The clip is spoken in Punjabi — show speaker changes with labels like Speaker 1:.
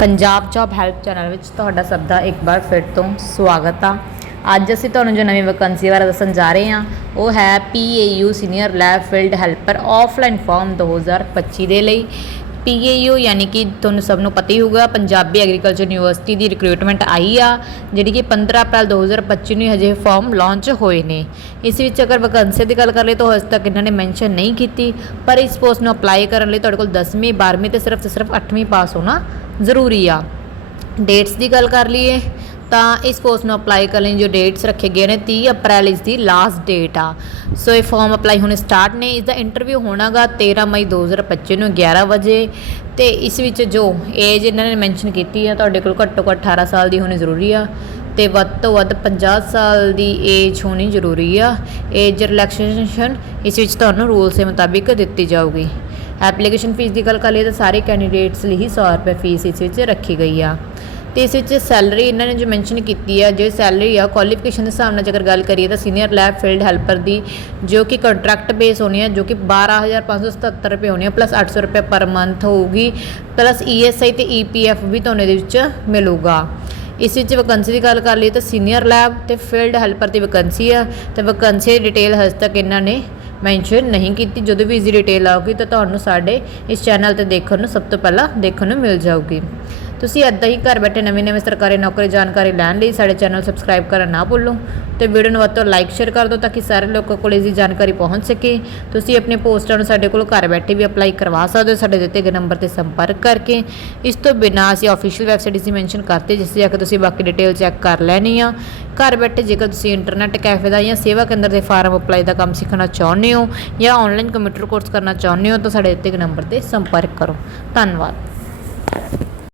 Speaker 1: ਪੰਜਾਬ ਜੌਬ ਹੈਲਪ ਚੈਨਲ ਵਿੱਚ ਤੁਹਾਡਾ ਸਭ ਦਾ ਇੱਕ ਵਾਰ ਫਿਰ ਤੋਂ ਸਵਾਗਤ ਆ। ਅੱਜ ਅਸੀਂ ਤੁਹਾਨੂੰ ਜੋ ਨਵੀਂ ਵੈਕੈਂਸੀ ਬਾਰੇ ਦੱਸਣ ਜਾ ਰਹੇ ਹਾਂ, ਉਹ ਹੈ PAU senior lab field helper offline form 2025 ਦੇ ਲਈ। PAU ਯਾਨੀ ਕਿ ਤੁਹਾਨੂੰ ਸਭ ਨੂੰ ਪਤਾ ਹੀ ਹੋਊਗਾ, ਪੰਜਾਬੀ ਐਗਰੀਕਲਚਰ ਯੂਨੀਵਰਸਿਟੀ ਦੀ ਰਿਕਰੂਟਮੈਂਟ ਆਈ ਆ, ਜਿਹੜੀ ਕਿ 15 ਅਪ੍ਰੈਲ 2025 ਨੂੰ ਹਜੇ ਫਾਰਮ ਲਾਂਚ ਹੋਏ ਨੇ। ਇਸ ਵਿੱਚ ਅਗਰ ਵੈਕੈਂਸੀ ਦੀ ਗੱਲ ਕਰ ਲਈ ਤਾਂ ਹਜੇ ਤੱਕ ਇਹਨਾਂ ਨੇ ਮੈਂਸ਼ਨ ਨਹੀਂ ਕੀਤੀ, ਪਰ ਇਸ ਪੋਸਟ ਨੂੰ ਅਪਲਾਈ ਕਰਨ ਲਈ ਤੁਹਾਡੇ ਕੋਲ 10ਵੀਂ 12ਵੀਂ ਤੇ ਸਿਰਫ ਤੇ ਸਿਰਫ 8ਵੀਂ ਪਾਸ ਹੋਣਾ ਜ਼ਰੂਰੀ ਆ। ਡੇਟਸ ਦੀ ਗੱਲ ਕਰ ਲਈਏ, ਤਾਂ ਇਸ ਪੋਸਟ ਨੂੰ ਅਪਲਾਈ ਕਰਨ ਲਈ ਜੋ ਡੇਟਸ ਰੱਖੇ ਗਏ ਨੇ 30 ਅਪ੍ਰੈਲ ਇਸ ਦੀ ਲਾਸਟ ਡੇਟ ਆ। ਸੋ ਇਹ ਫਾਰਮ ਅਪਲਾਈ ਹੁਣ ਸਟਾਰਟ ਨੇ ਇਸ ਦਾ ਇੰਟਰਵਿਊ ਹੋਣਾਗਾ 13 ਮਈ 2025 ਨੂੰ 11 ਵਜੇ। ਤੇ ਇਸ ਵਿੱਚ ਜੋ ਏਜ ਇਹਨਾਂ ਨੇ ਮੈਂਸ਼ਨ ਕੀਤੀ ਆ, ਤੁਹਾਡੇ ਕੋਲ ਘੱਟੋ ਘੱਟ 18 ਸਾਲ ਦੀ ਹੋਣੀ ਜ਼ਰੂਰੀ ਆ ਤੇ ਵੱਧ ਤੋਂ ਵੱਧ 50 ਸਾਲ ਦੀ ਏਜ ਹੋਣੀ ਜ਼ਰੂਰੀ ਆ। ਏਜ ਰਿਲੈਕਸੇਸ਼ਨ ਇਸ ਵਿੱਚ ਤੁਹਾਨੂੰ ਰੂਲਸ ਦੇ ਮੁਤਾਬਿਕ ਦਿੱਤੀ ਜਾਊਗੀ। ਐਪਲੀਕੇਸ਼ਨ ਫੀਸ ਦੀ ਗੱਲ ਕਰ ਲਈਏ ਤਾਂ ਸਾਰੇ ਕੈਂਡੀਡੇਟਸ ਲਈ ਹੀ 100 ਰੁਪਏ ਫੀਸ ਇਸ ਵਿੱਚ ਰੱਖੀ ਗਈ ਆ। ਤੇ ਇਸ ਵਿੱਚ ਸੈਲਰੀ ਇਹਨਾਂ ਨੇ ਜੋ ਮੈਂਸ਼ਨ ਕੀਤੀ ਆ, ਜੋ ਸੈਲਰੀ ਆ, ਕੁਆਲੀਫਿਕੇਸ਼ਨ ਦੇ ਹਿਸਾਬ ਨਾਲ ਜੇਕਰ ਗੱਲ ਕਰੀਏ ਤਾਂ ਸੀਨੀਅਰ ਲੈਬ ਫੀਲਡ ਹੈਲਪਰ ਦੀ ਜੋ ਕਿ ਕੰਟਰੈਕਟ ਬੇਸ ਹੋਣੀ ਆ, ਜੋ ਕਿ 12577 ਰੁਪਏ ਹੋਣੀ ਆ, ਪਲੱਸ 800 ਰੁਪਏ ਪਰ ਮੰਥ ਹੋਊਗੀ, ਪਲੱਸ ਈਐਸਆਈ ਤੇ ਈਪੀਐਫ ਵੀ ਤੁਹਾਨੂੰ ਇਹਦੇ ਵਿੱਚ ਮਿਲੂਗਾ। ਇਸ ਵਿੱਚ ਵੈਕੈਂਸੀ ਦੀ ਗੱਲ ਕਰ ਲਈਏ ਤਾਂ ਸੀਨੀਅਰ ਲੈਬ ਤੇ ਫੀਲਡ ਹੈਲਪਰ ਦੀ ਵੈਕੈਂਸੀ ਆ, ਤੇ ਵੈਕੈਂਸੀ ਡਿਟੇਲ ਹਜੇ ਤੱਕ ਇਹਨਾਂ ਨੇ ਮੈਂਸ਼ਨ ਨਹੀਂ ਕੀਤੀ। ਜਦੋਂ ਵੀ ਇਜ਼ੀ ਡਿਟੇਲ ਆਊਗੀ ਤਾਂ ਤੁਹਾਨੂੰ ਸਾਡੇ ਇਸ ਚੈਨਲ ਤੇ ਦੇਖਣ ਨੂੰ ਸਭ ਤੋਂ ਪਹਿਲਾਂ ਦੇਖਣ ਨੂੰ ਮਿਲ ਜਾਊਗੀ। ਤੁਸੀਂ ਇੱਦਾਂ ਹੀ ਘਰ ਬੈਠੇ ਨਵੀਂ ਨਵੇਂ ਸਰਕਾਰੀ ਨੌਕਰੀ ਜਾਣਕਾਰੀ ਲੈਣ ਲਈ ਸਾਡੇ ਚੈਨਲ ਸਬਸਕ੍ਰਾਈਬ ਕਰਨਾ ਨਾ ਭੁੱਲੋ ਤੇ ਵੀਡੀਓ ਨੂੰ ਵੱਧ ਤੋਂ ਲਾਈਕ ਸ਼ੇਅਰ ਕਰ ਦਿਓ ਤਾਂ ਕਿ ਸਾਰੇ ਲੋਕਾਂ ਕੋਲ ਇਸ ਦੀ ਜਾਣਕਾਰੀ ਪਹੁੰਚ ਸਕੇ। ਤੁਸੀਂ ਆਪਣੇ ਪੋਸਟਾਂ ਨੂੰ ਸਾਡੇ ਕੋਲ ਘਰ ਬੈਠੇ ਵੀ ਅਪਲਾਈ ਕਰਵਾ ਸਕਦੇ ਹੋ, ਸਾਡੇ ਦਿੱਤੇ ਗਏ ਨੰਬਰ ਤੇ ਸੰਪਰਕ ਕਰਕੇ। ਇਸ ਤੋਂ ਬਿਨਾਂ ਅਸੀਂ ਆਫੀਸ਼ੀਅਲ ਵੈਬਸਾਈਟ ਇਸ ਦੀ ਮੈਂਸ਼ਨ ਕਰਤੇ, ਜਿਸ ਤੇ ਜਾ ਕੇ ਤੁਸੀਂ ਬਾਕੀ ਡਿਟੇਲ ਚੈੱਕ ਕਰ ਲੈਣੀ ਆ। ਘਰ ਬੈਠੇ ਜੇਕਰ ਤੁਸੀਂ ਇੰਟਰਨੈਟ ਕੈਫੇ ਦਾ ਜਾਂ ਸੇਵਾ ਕੇਂਦਰ ਦੇ ਫਾਰਮ ਅਪਲਾਈ ਦਾ ਕੰਮ ਸਿੱਖਣਾ ਚਾਹੁੰਦੇ ਹੋ ਜਾਂ ਆਨਲਾਈਨ ਕੰਪਿਊਟਰ ਕੋਰਸ ਕਰਨਾ ਚਾਹੁੰਦੇ ਹੋ ਤਾਂ ਸਾਡੇ ਦਿੱਤੇ ਗਏ ਨੰਬਰ ਤੇ ਸੰਪਰਕ ਕਰੋ। ਧੰਨਵਾਦ।